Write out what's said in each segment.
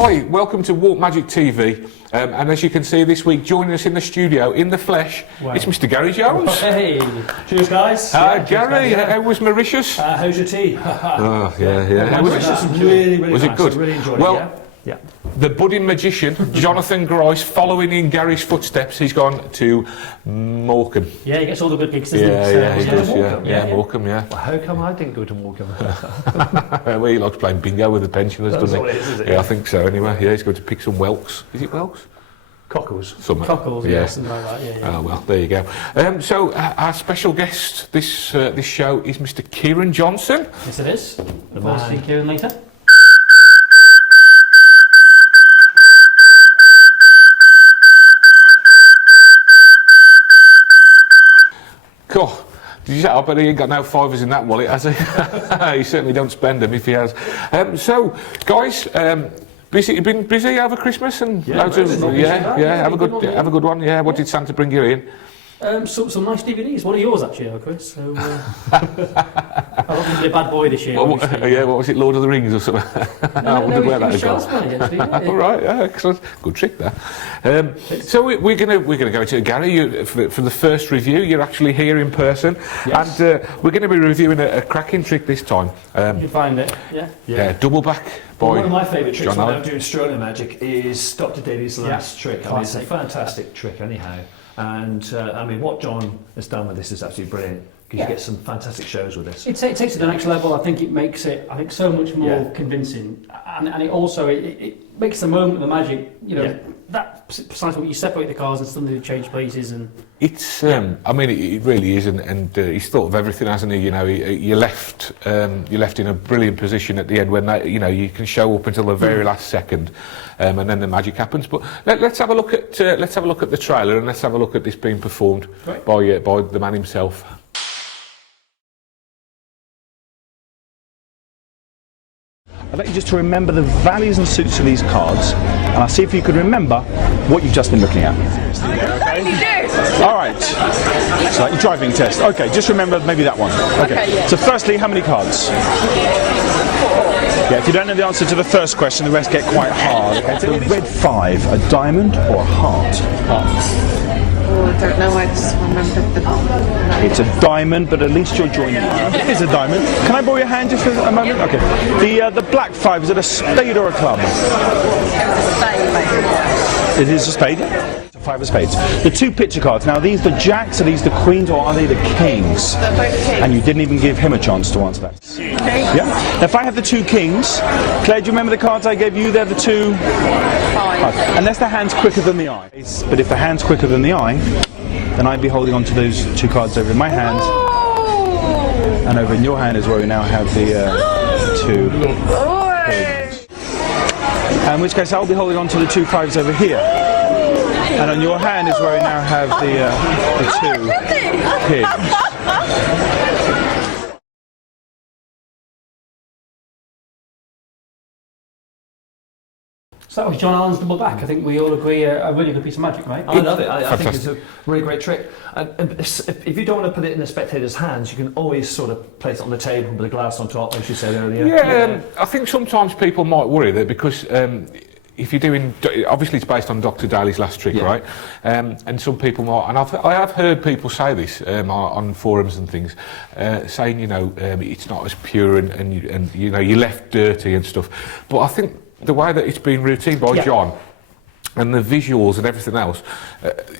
Hi, welcome to Walk Magic TV, and as you can see this week, joining us in the studio, in the flesh, it's Mr. Gary Jones. Hey, cheers guys. Hi, Gary, how was Mauritius? How's your tea? Oh, yeah. Mauritius was really was nice. it good? I really enjoyed well, it, yeah. The budding magician, Jonathan Grice, following in Gary's footsteps, he's gone to Morecambe. Yeah, he gets all the good gigs, doesn't he? He does, Morecambe, yeah. Well, how come I didn't go to Morecambe? Well, he likes playing bingo with the pensioners, doesn't he? Is it? Yeah, I think so, anyway. Yeah, he's going to pick some whelks. Is it whelks? Cockles. Cockles, yeah, something like that, yeah. Oh, well, there you go. So, our special guest this show is Mr. Kieran Johnson. Yes, it is. We'll see Kieran later. Cool. Did you say, I bet he ain't got no fivers in that wallet, has he? He certainly don't spend them if he has. So, guys, busy. You been busy over Christmas and loads of have a good one. Yeah. What did Santa bring you in? Some nice DVDs. One of yours actually, Chris. So I don't be a bad boy this year. What was it, Lord of the Rings or something? I wondered where that had gone. All right, excellent. Good trick there. So we're gonna go to Gary for the first review. You're actually here in person, and we're going to be reviewing a cracking trick this time. You can find it, yeah. Double back. One of my favourite tricks when I'm doing Stroller Magic is Dr. Daly's last trick. I mean, it's a fantastic trick, anyhow. And I mean, what John has done with this is absolutely brilliant. Because you get some fantastic shows with this. It takes it to the next level. I think it makes it, so much more convincing, and it also it makes the moment of the magic. That's precisely what you separate the cards and suddenly they change places. And it's, I mean, it really is, and he's thought of everything, hasn't he? You know, you're left in a brilliant position at the end when you can show up until the very last second, and then the magic happens. But let's have a look at the trailer, and let's have a look at this being performed by the man himself. I'd like you just to remember the values and suits of these cards, and I'll see if you can remember what you've just been looking at. Okay? All right. So like your driving test. Okay, just remember maybe that one. Okay. So firstly, how many cards? Yeah, if you don't know the answer to the first question, the rest get quite hard. Okay, so red 5, a diamond or a heart? Oh, I don't know, I just remembered the... It's a diamond, but at least you're joining it. It is a diamond. Can I borrow your hand just for a moment? Okay. The black 5, is it a spade or a club? It's a spade. It is a spade? It's a 5 of spades. The 2 picture cards, now are these the jacks, are these the queens, or are they the kings? They're both kings. And you didn't even give him a chance to answer that. Okay. Yeah? Now if I have the 2 kings, Claire, do you remember the cards I gave you? They're the 2... 5. Unless the hand's quicker than the eye. But if the hand's quicker than the eye, then I'd be holding on to those 2 cards over in my hand. Oh. And over in your hand is where we now have the 2 pigs. In which case I'll be holding on to the 2 5s over here. And on your hand is where we now have the 2 pigs. So that was John Allen's double back. I think we all agree a really good piece of magic, right? I love it. I think it's a really great trick. And if you don't want to put it in the spectator's hands, you can always sort of place it on the table with a glass on top, as you said earlier. Yeah, I think sometimes people might worry that because if you're doing, obviously it's based on Dr. Daly's last trick, right? And some people might, and I have heard people say this on forums and things, saying it's not as pure and you're left dirty and stuff. But I think the way that it's been routine by John and the visuals and everything else,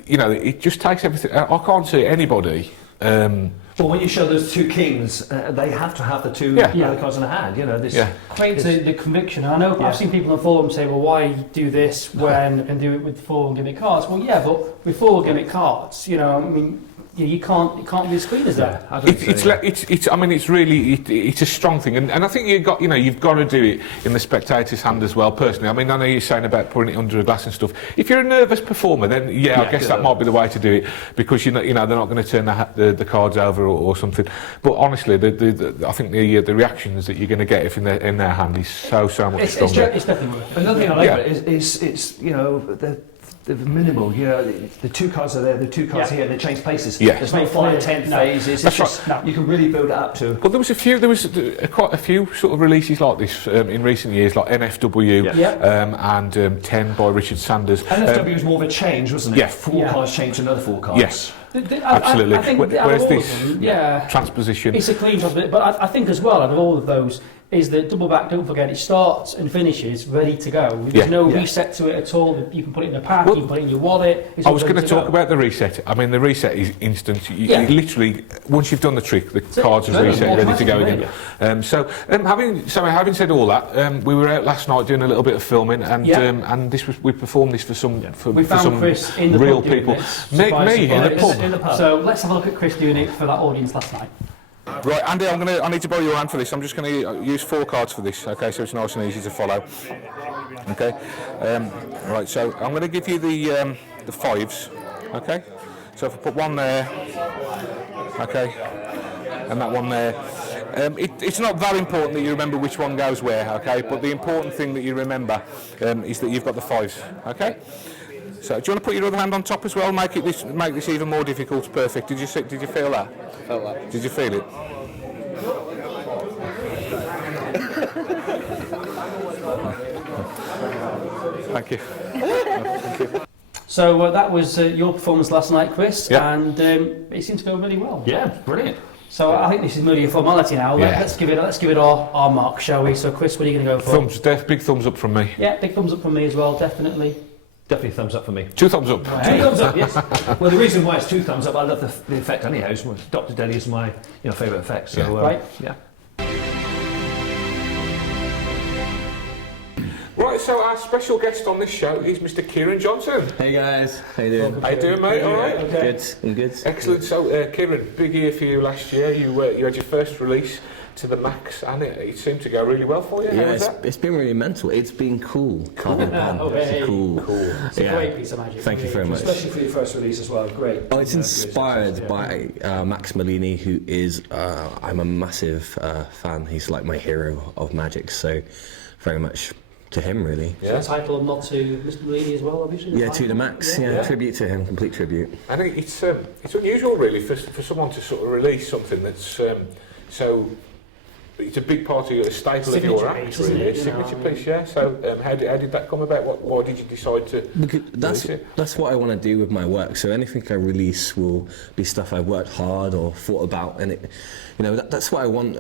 it just takes everything. I can't see anybody. Well, when you show those 2 kings, they have to have the 2 other cards in the hand. This creates the conviction. I know I've seen people on the forum say, "Well, why do this when and do it with 4 gimmick cards?" Well, yeah, but with 4 gimmick cards, it can't be as clean as that. It's a strong thing, and I think you've got to do it in the spectator's hand as well. Personally, I mean, I know you're saying about putting it under a glass and stuff. If you're a nervous performer, then I guess that might be the way to do it, because they're not going to turn the cards over or something. But honestly, I think the reactions that you're going to get if in their hand is so much stronger. It's definitely worth it. Another thing I like about it is it's the they're minimal. You know, the 2 cards are there, the 2 cards here, they change places. Yeah. There's no 5, 10 phases. It's just, you can really build it up to. Well, there was quite a few sort of releases like this in recent years, like NFW and 10 by Richard Sanders. NFW was more of a change, wasn't it? Yeah. 4 cards changed to another 4 cards. Yes. Absolutely. I think Whereas this transposition, transposition, it's a clean transposition. But I think as well, out of all of those, is that double back. Don't forget, it starts and finishes ready to go. There's no reset to it at all. You can put it in a pack. You can put it in your wallet. I was going to talk about the reset. I mean, the reset is instant. You literally, once you've done the trick, the cards are reset, ready to go again. Having said all that, we were out last night doing a little bit of filming, and we performed this for some Chris in the real pub doing people. this. Me in the pub. In the pub. So let's have a look at Chris doing it for that audience last night. Right, Andy, I need to borrow your hand for this. I'm just going to use 4 cards for this, okay, so it's nice and easy to follow. Okay, right, so I'm going to give you the 5s, okay? So if I put 1 there, okay, and that 1 there. It's not that important that you remember which one goes where, okay, but the important thing that you remember is that you've got the 5s, okay? So do you want to put your other hand on top as well, make this even more difficult? Perfect. Did you feel that? Felt that. Did you feel it? Thank you. Thank you. So that was your performance last night, Chris, and it seemed to go really well. Yeah, brilliant. So I think this is merely a formality now. Let's give it our mark, shall we? So Chris, what are you going to go for? Big thumbs up from me. Yeah, big thumbs up from me as well, definitely. Definitely thumbs up for me. 2 thumbs up. 2 thumbs up, yes. Well, the reason why it's 2 thumbs up, I love the effect anyhow. Dr. Deli is my favourite effect. So, right. Yeah. Right, so our special guest on this show is Mr. Kieran Johnson. Hey guys, how you doing? How you doing, mate? All right? Okay. Good, I'm good. Excellent. So, Kieran, big year for you last year. You had your first release to the max, and it seemed to go really well for you. How was that? It's been really mental. It's been cool. It's cool. It's a great piece of magic. Thank you very much. Especially for your first release as well. Great. Oh, it's inspired by Max Malini, who is I'm a massive fan. He's like my hero of magic. So, very much to him, really. Yeah. So the title of Not to Mr. Malini as well, obviously. Yeah, to the max. Yeah, tribute to him, complete tribute. I think it's unusual, really, for someone to sort of release something that's so. It's a big part of a staple of your act, really. Signature piece, yeah. So, how did that come about? Why did you decide to? Because that's what I want to do with my work. So anything I release will be stuff I've worked hard or thought about, and that's what I want.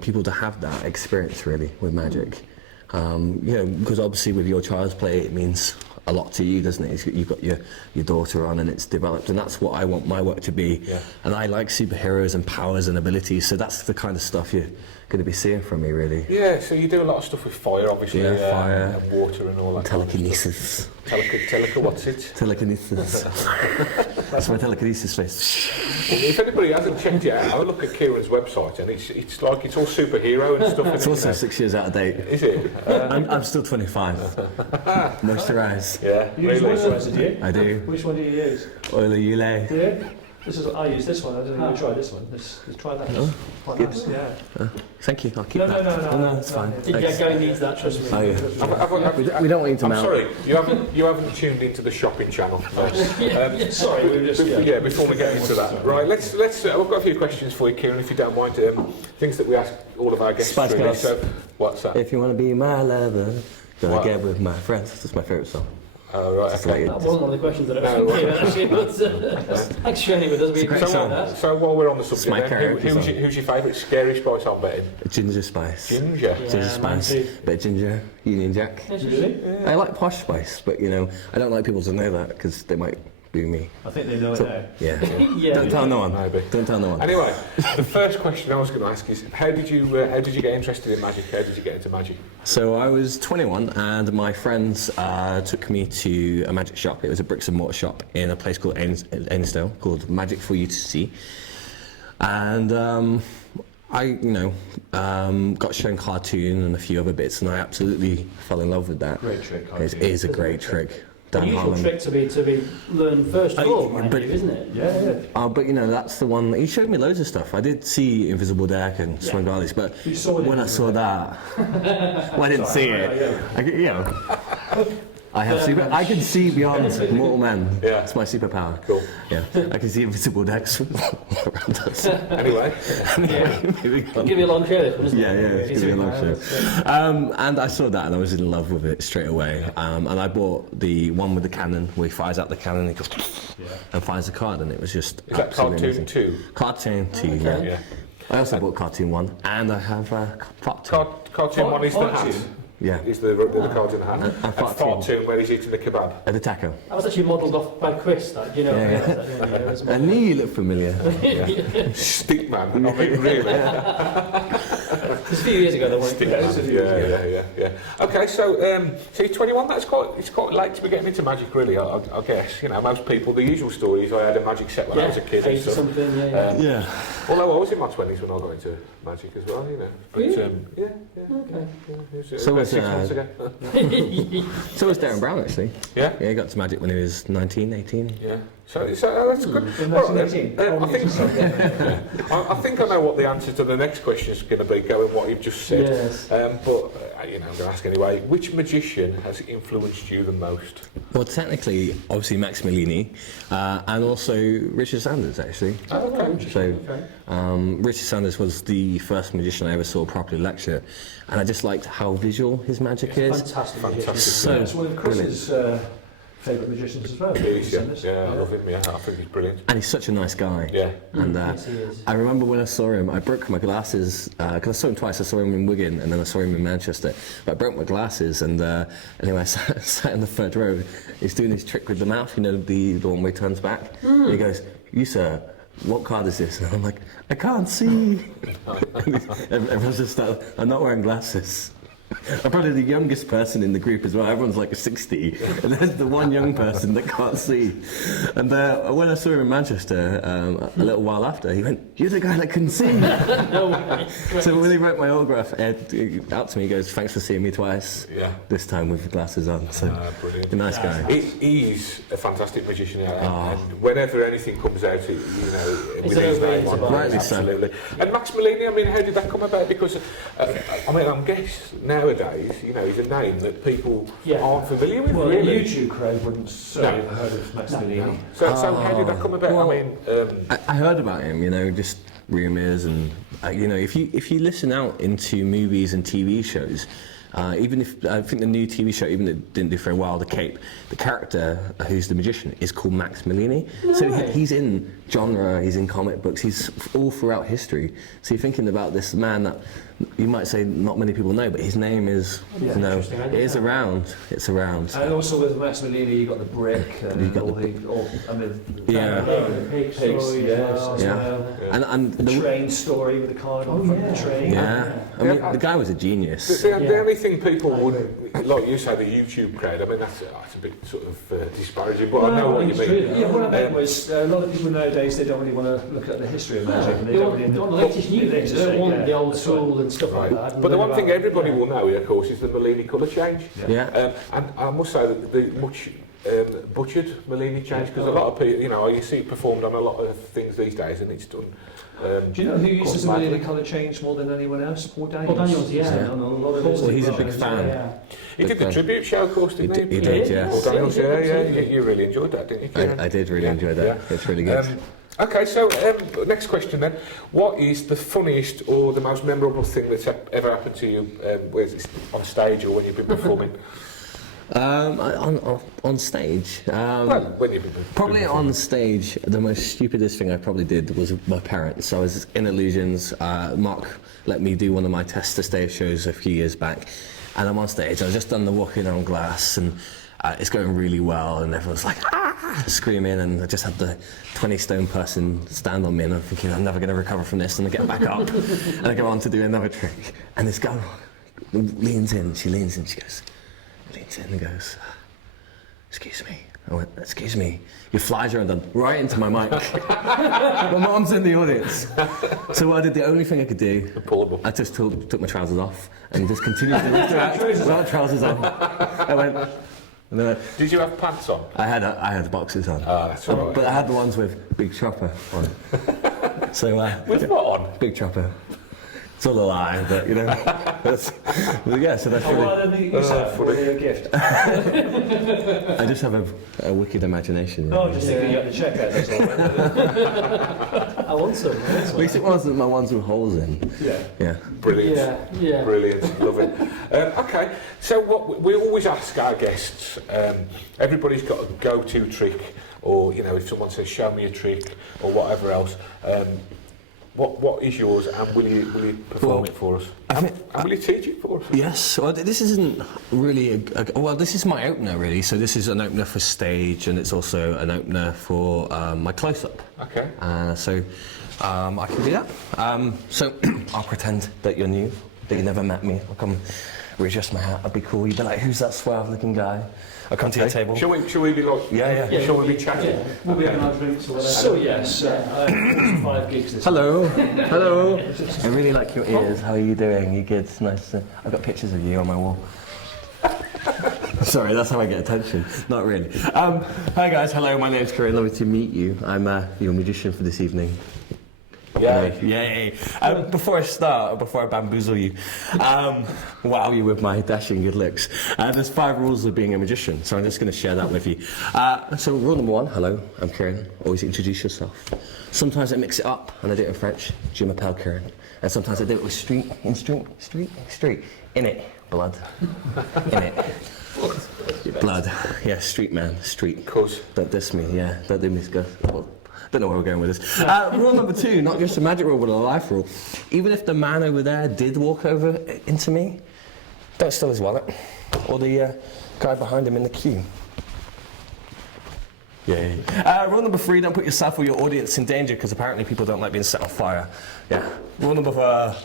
People to have that experience really with magic. Because obviously with your child's play, it means a lot to you, doesn't it? You've got your daughter on and it's developed, and that's what I want my work to be. Yeah. And I like superheroes and powers and abilities, so that's the kind of stuff you're going to be seeing from me, really. Yeah, so you do a lot of stuff with fire, obviously, fire, and water and all that. Telekinesis. What's it? Telekinesis. That's my telekinesis face. Well, if anybody hasn't checked it out, have a look at Kieran's website, and it's like it's all superhero and stuff. It's also 6 years out of date. Is it? I'm still 25. Moisturise. Yeah. You use moisturiser, do you? I do. Which one do you use? Oil of Yule. Yeah. I use this one. I don't know. Try this one. Let's try that. Oh, quite good. Nice. Yeah. Thank you. I'll keep that. No, it's fine. Going needs that. Trust me. Oh, yeah. We don't want you to I'm mount. sorry, you haven't tuned into the shopping channel first. Sorry, we were just before we get into that. Right, let's. I've got a few questions for you, Kieran, if you don't mind. Things that we ask all of our guests. Spice really. Girls. So, what's that? If you want to be my lover, gotta get with my friends. That's my favourite song. Oh, right, okay. That wasn't one of the questions that I was thinking actually, but thanks for sharing it with us. So while we're on the subject, then, who's your favourite scary spice, I'm betting? Ginger spice. Ginger? Ginger spice. Bit of ginger, Union Jack. Really? I like posh spice, but I don't like people to know that because they might boo me. I think they know it now. Yeah. Don't tell no one. Maybe. Don't tell no one. Anyway, the first question I was going to ask is, how did you get interested in magic? How did you get into magic? So I was 21 and my friends took me to a magic shop. It was a bricks and mortar shop in a place called Ainsdale called Magic for You to See. And I got shown cartoon and a few other bits, and I absolutely fell in love with that. Great trick. It is a great trick. The usual trick to be learned first of all, mind you, isn't it? Yeah. But that's the one. He showed me loads of stuff. I did see Invisible Deck and Swing Valleys, but when I saw that, well, I didn't see it. I have I can see beyond mortal man. Yeah. It's my superpower. Cool. Yeah. I can see invisible decks around us. Anyway. Moving on. Give you a long show, this one, isn't Yeah, it? it's going to be a long show. And I saw that and I was in love with it straight away. And I bought the one with the cannon, where he fires out the cannon and he goes and fires the card, and it was just Is that absolutely Cartoon amazing. 2? Cartoon 2, Okay. Yeah. I also bought Cartoon 1, and I have Part 2. Cartoon 1 is the hat. Cartoon? Yeah. Is the cards in the hat. And Part 2, where he's eating the kebab. At the taco. That was actually modelled off by Chris, that, you know. I knew you looked familiar. Stick man, I mean, really. It's a few years ago, they weren't. Yeah. Okay, so you're 21. It's quite late to be getting into magic, really. I guess most people. The usual story is I had a magic set when I was a kid. And stuff. Something, Yeah. Although I was in my 20s when I got into magic as well, But Really? Okay. So was 6 months ago. So was Darren Brown actually. Yeah. Yeah, he got to magic when he was 19, 18. Yeah. So that's good. I think I know what the answer to the next question is going to be, going what you've just said. Yes. But I'm going to ask anyway. Which magician has influenced you the most? Well, technically, obviously Max Mellini, and also Richard Sanders actually. So Richard Sanders was the first magician I ever saw properly lecture, and I just liked how visual his magic is. Fantastic. So That's one of Chris's favourite magicians as well. Yeah, I love him. Yeah, I think he's brilliant. And he's such a nice guy. Yeah. And Yes, he is. I remember when I saw him, I broke my glasses, because I saw him twice. I saw him in Wigan and then I saw him in Manchester. But I broke my glasses, and anyway, I sat in the third row. He's doing his trick with the mouth, the one where he turns back. And he goes, "You sir, what card is this?" And I'm like, "I can't see." Everyone's just I'm not wearing glasses. I'm probably the youngest person in the group as well. Everyone's like 60, and there's the one young person that can't see. And when I saw him in Manchester a little while after, he went, "You're the guy that can see." So when he wrote my autograph out to me, he goes, "Thanks for seeing me twice." Yeah. This time with the glasses on. So Brilliant. a nice guy. He's a fantastic magician, and whenever anything comes out, with his name on, Rightly so. absolutely. And Max Mellini, how did that come about? Because I'm guessing nowadays, he's a name that people aren't familiar with. Well, really, the YouTube crowd wouldn't certainly have heard of Max Mellini. So how did that come about? Well, I heard about him, just rumours, and if you listen out into movies and TV shows, even if I think the new TV show, even if it didn't do very well, The Cape, the character who's the magician is called Max Mellini. So he's in genre, he's in comic books, he's all throughout history. So you're thinking about this man that you might say not many people know, but his name is, it is around. It's around. And also with Max Mellini, you got the brick, You got pigs, and the train story with the card on front of the train. the guy was a genius. The only thing people would, like you say, the YouTube crowd. That's a bit sort of disparaging, but I know what you mean. Yeah, what I meant was a lot of people nowadays, they don't really want to look at the history of magic. And They want the latest news, they don't want the old school and stuff like that. But the one thing everybody will know, of course, is the Mellini colour change. Yeah. And I must say that the much butchered Mellini change, because a lot of people, you see it performed on a lot of things these days, and it's done. Do you know who uses the Mellini colour change more than anyone else? Paul Daniels. Paul Daniels, yeah. On a lot of his He's a big videos. fan. He did the tribute show, of course, didn't he? He did, yes. Paul Daniels, yeah. You really enjoyed that, didn't you, Kieran? I did really enjoy that. Yeah. It's really good. Okay, so next question then. What is the funniest or the most memorable thing that's ever happened to you, whether it's on stage or when you've been performing? On stage. Well, when you've been Probably performing. on stage, the most stupidest thing I probably did was with my parents. I was in Illusions. Mark let me do one of my test to stage shows a few years back, and I'm on stage. I've just done the walking on glass, and it's going really well, and everyone's like, screaming, and I just had the 20-stone person stand on me, and I'm thinking, I'm never going to recover from this, and I get back up, and I go on to do another trick, and this girl leans in, she leans in and goes, "Excuse me." I went, "Excuse me." Your flies are undone. Right into my mic. My mum's in the audience. So what I did, the only thing I could do, I just took my trousers off and just continued to interact without trousers on. I went, Did you have pants on? I had boxes on. Ah, that's all right. But I had the ones with Big Chopper on. So With what on? Big Chopper. It's all a lie, but you know. Yeah, so that's really. Well, I don't think you said for a gift. I just have a wicked imagination. No, I'm just thinking you got the checkout. That's all. I want some. At least it wasn't my ones with holes in. Yeah. Yeah. Brilliant. Yeah. Brilliant. Love it. Okay, so what we always ask our guests, everybody's got a go-to trick, or you know, if someone says show me a trick or whatever else, what is yours, and will you perform it for us? And will you teach it for us? Yes. Well, this isn't really well. This is my opener, really. So this is an opener for stage, and it's also an opener for my close-up. Okay. So I can do that. So I'll pretend that you're new, that you never met me. I'll come readjust my hat. I'll be cool. You'll be like, who's that suave-looking guy? I'll come to your table. Shall we be like? Yeah. Shall we be chatting? Yeah. We'll be having our drinks or whatever. So yes, 5 gigs this Hello. Hello. I really like your ears. How are you doing? You good? Nice. I've got pictures of you on my wall. Sorry, that's how I get attention. Not really. Hi guys. Hello. My name's Kieran. Lovely to meet you. I'm your magician for this evening. Yay. Before I bamboozle you, wow you with my dashing good looks, there's 5 rules of being a magician, so I'm just going to share that with you. So rule number 1, hello, I'm Kieran, always introduce yourself. Sometimes I mix it up and I do it in French, je m'appelle Kieran, and sometimes I do it with street, in it, blood, in it. Blood, yeah, street man, street. Cuz. Don't diss me, yeah, don't do me, go. Don't know where we're going with this. Rule number 2, not just a magic rule, but a life rule. Even if the man over there did walk over into me, don't steal his wallet. Or the guy behind him in the queue. Yay. Rule number 3, don't put yourself or your audience in danger, because apparently people don't like being set on fire. Yeah. Rule number 4,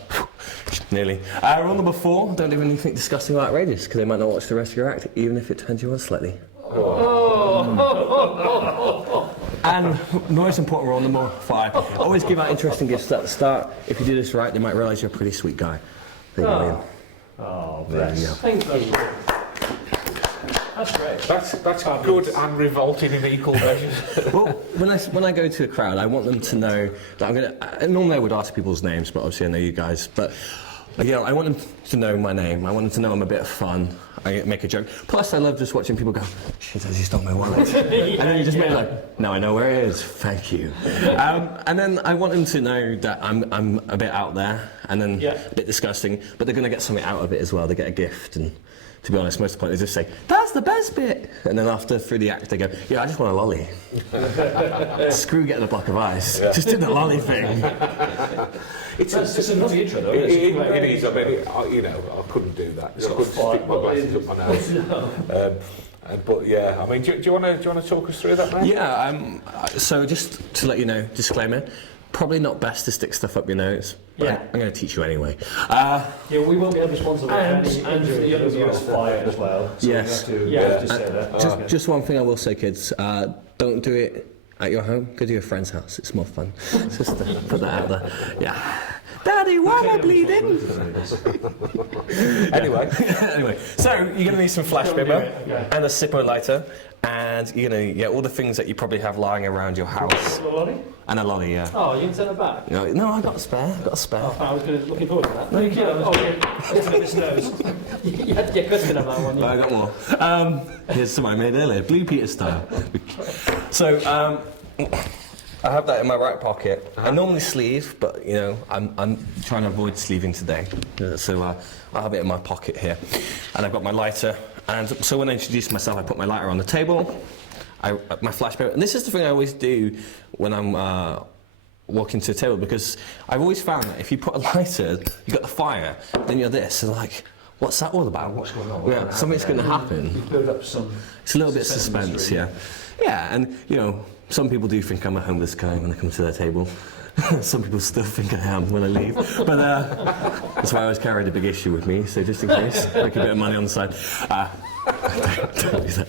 nearly. Rule number 4, don't do anything disgusting or outrageous, because they might not watch the rest of your act, even if it turns you on slightly. And most important rule, number 5, always give out interesting gifts at the start. If you do this right, they might realise you're a pretty sweet guy. There you go, Iain. Oh, bless. Thank you. That's great. That's good and revolting in equal measures. Well, when I go to a crowd, I want them to know that I'm going to... Normally I would ask people's names, but obviously I know you guys. But, you know, I want them to know my name. I want them to know I'm a bit of fun. I make a joke. Plus, I love just watching people go, shit, has he stole my wallet? And then you just make like, now I know where it is, thank you. And then I want them to know that I'm a bit out there, and then a bit disgusting, but they're going to get something out of it as well. They get a gift, and to be honest, most of the point is just say, that's the best bit! And then through the act, they go, yeah, I just want a lolly. Screw getting a block of ice. Just do the lolly thing. It's a lovely intro, though. It is. I mean, I couldn't do that. I couldn't stick my glasses up my nose. But yeah, I mean, do you want to talk us through that, man? Yeah. So just to let you know, disclaimer. Probably not best to stick stuff up your nose. Yeah. I'm going to teach you anyway. We won't be held responsible for any injury. You're going to use fire as well. So Yes. you have to say that. Just one thing I will say, kids. Don't do it at your home. Go to your friend's house. It's more fun. Just put that out there. Yeah. Daddy, why am I bleeding? Anyway, so you're going to need some flash bibber and a Zippo lighter, and you're going to get all the things that you probably have lying around your house. A lolly? And a lolly, yeah. Oh, you can send it back? No, I got a spare. I was looking forward to that. No, you can't. His nose. Yeah, Chris can have that one. Yeah. I got more. Here's some I made earlier, Blue Peter style. So, I have that in my right pocket. I normally sleeve, but you know, I'm trying to avoid sleeving today. So I have it in my pocket here, and I've got my lighter. And so when I introduce myself, I put my lighter on the table. My flash paper, and this is the thing I always do when I'm walking to a table, because I've always found that if you put a lighter, you got the fire, then you're this, and like, what's that all about? What's going on? Yeah, something's going to happen. You build up some. It's a little bit suspense, yeah. Yeah, and you know, some people do think I'm a homeless guy when I come to their table. Some people still think I am when I leave, but that's why I always carried a big issue with me, so just in case, make a bit of money on the side. Don't do that.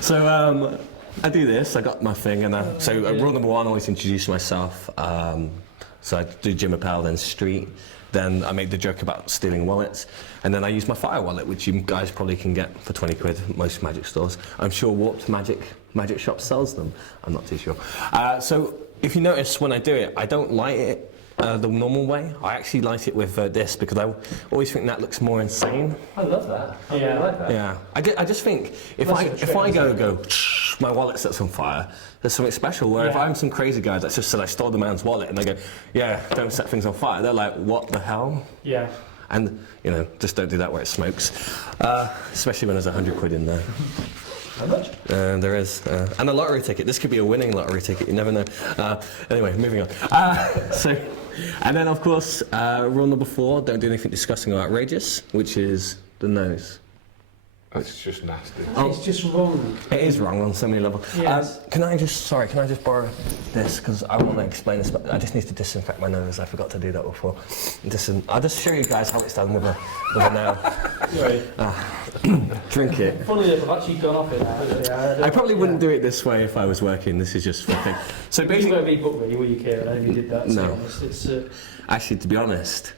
So I do this, I got my thing, and so rule number 1, always introduce myself. So I do Jim Appel, then Street, then I make the joke about stealing wallets, and then I use my fire wallet, which you guys probably can get for 20 quid at most magic stores. I'm sure Warped Magic Shop sells them, I'm not too sure. So if you notice when I do it, I don't light it the normal way. I actually light it with this because I always think that looks more insane. I love that. Yeah. I like that. Yeah, I just think if I go, my wallet sets on fire, there's something special. Where if I'm some crazy guy that's just said I stole the man's wallet and they go, yeah, don't set things on fire, they're like, what the hell? Yeah. And just don't do that where it smokes, especially when there's 100 quid in there. How much? There is, and a lottery ticket. This could be a winning lottery ticket. You never know. Anyway, moving on. And then of course, rule number 4: don't do anything disgusting or outrageous, which is the nose. That's just nasty. It's just wrong. It is wrong on so many levels. Yes. Can I just borrow this because I want to explain this, but I just need to disinfect my nose. I forgot to do that before. I'll just show you guys how it's done with a nail. Right. Drink it. Funny enough, I've actually gone off it now. I probably wouldn't do it this way if I was working. This is just for thing. So You basically, won't be booked really, will you, Kieran? I think you did that. No. To be honest. It's, actually, to be honest,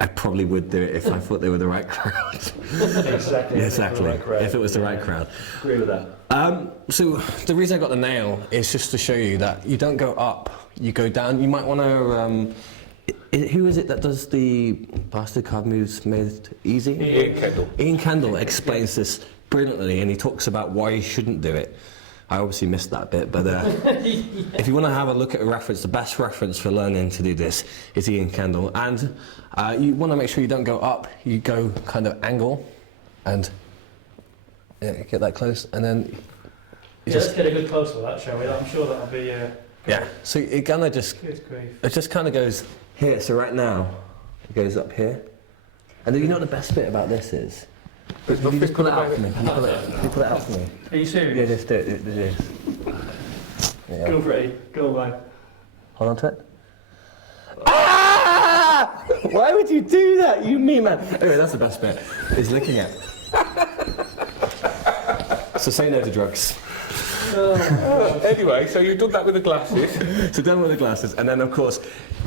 I probably would do it if I thought they were the right crowd. Exactly. Exactly. Right crowd. If it was the right crowd. Agree with that. So the reason I got the nail is just to show you that you don't go up, you go down. You might want to. Who is it that does the bastard card moves made easy? Iain Kendall. Ian Kendall explains this brilliantly, and he talks about why you shouldn't do it. I obviously missed that bit, but if you want to have a look at a reference, the best reference for learning to do this is Ian Kendall. And you want to make sure you don't go up, you go kind of angle, and get that close, and then let's get a good close of that, shall we? I'm sure that'll be... yeah, so it kind of just, Good grief. it just kind of goes here, so right now, it goes up here. And then you know what the best bit about this is? Can you just pull it out for me? Can you pull it out for me? Are you serious? Yeah, just do it. Do this. Yeah. Go for it. Go on, Hold on to it. Ah! Why would you do that, you mean man? Anyway, that's the best bit, is licking it. So say no to drugs. Anyway, so you've done that with the glasses. So done with the glasses, and then of course,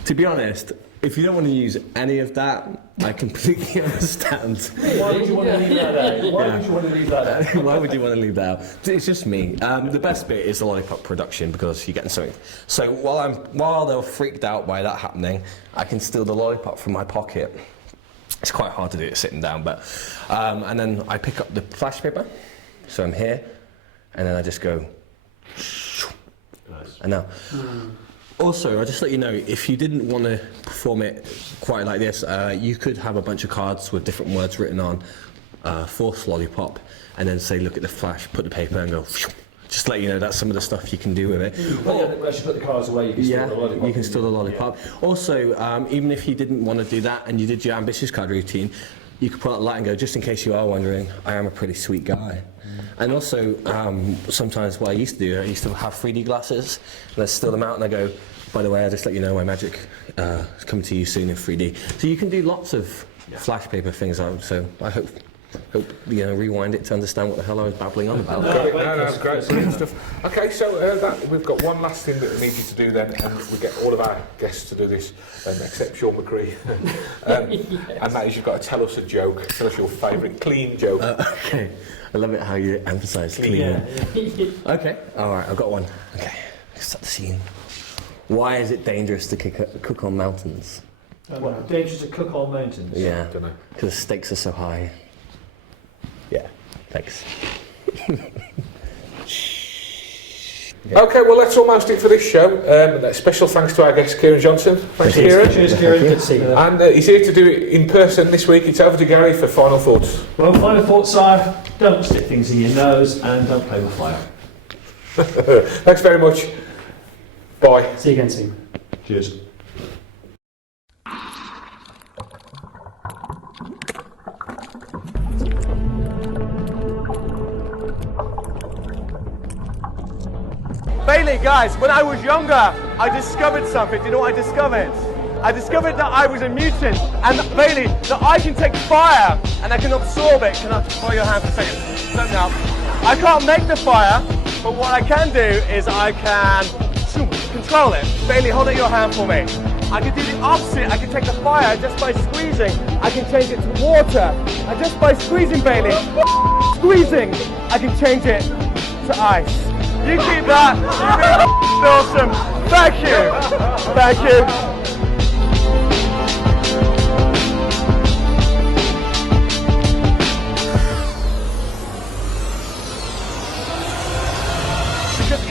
to be honest, if you don't want to use any of that, I completely understand. Why would you want to leave that out? Why would you want to leave that out? Why would you want to leave that out? It's just me. The best bit is the lollipop production because you're getting something. So while they're freaked out by that happening, I can steal the lollipop from my pocket. It's quite hard to do it sitting down, but and then I pick up the flash paper. So I'm here, and then I just go. Nice. And now. Also, I'll just let you know, if you didn't want to perform it quite like this, you could have a bunch of cards with different words written on, force lollipop, and then say, look at the flash, put the paper and go, just let you know that's some of the stuff you can do with it. Well, actually put the cards away, you can steal the lollipop. You can steal the lollipop. Yeah. Also, even if you didn't want to do that and you did your ambitious card routine, you could put out the light and go, just in case you are wondering, I am a pretty sweet guy. And also, sometimes what I used to do, I used to have 3D glasses, and I steal them out and I go, by the way, I'll just let you know my magic is coming to you soon in 3D. So you can do lots of flash paper things, so I hope rewind it to understand what the hell I was babbling on about. No, that's great, brilliant stuff. Okay, so we've got one last thing that we need you to do then, and we get all of our guests to do this, except Sean McCree. And that is you've got to tell us a joke, tell us your favourite clean joke. Okay, I love it how you emphasise clean. Yeah. Okay, alright, I've got one. Okay, start the scene. Why is it dangerous to cook on mountains? What, dangerous to cook on mountains? Yeah, Dunno. because the stakes are so high. Yeah, thanks. Okay, well that's almost it for this show. Special thanks to our guest Kieran Johnson. Thanks, Kieran. Cheers, Kieran. Good to see you. And he's here to do it in person this week. It's over to Gary for final thoughts. Well, final thoughts are, don't stick things in your nose and don't play with fire. Thanks very much. Bye. See you again soon. Cheers. Bailey, guys, when I was younger, I discovered something. Do you know what I discovered? I discovered that I was a mutant, and Bailey, that I can take fire and I can absorb it. Can I borrow your hand for a second? Don't now. I can't make the fire, but what I can do is I can control it. Bailey, hold out your hand for me. I can do the opposite. I can take the fire just by squeezing. I can change it to water. And just by squeezing, Bailey, squeezing, I can change it to ice. You keep that. You're awesome. Thank you. Thank you.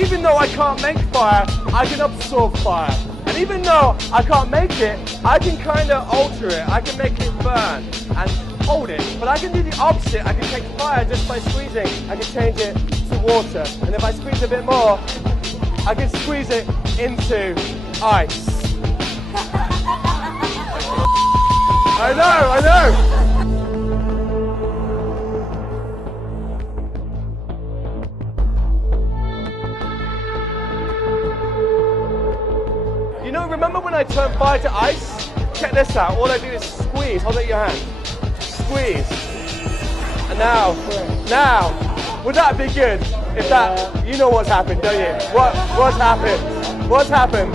even though I can't make fire, I can absorb fire. And even though I can't make it, I can kind of alter it. I can make it burn and hold it. But I can do the opposite. I can take fire just by squeezing. I can change it to water. And if I squeeze a bit more, I can squeeze it into ice. I know. You know, remember when I turned fire to ice? Check this out. All I do is squeeze. Hold out your hand. Squeeze. And now, would that be good? If that, you know what's happened, don't you? What's happened? What's happened?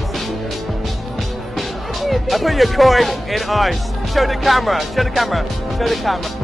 I put your coin in ice. Show the camera. Show the camera. Show the camera.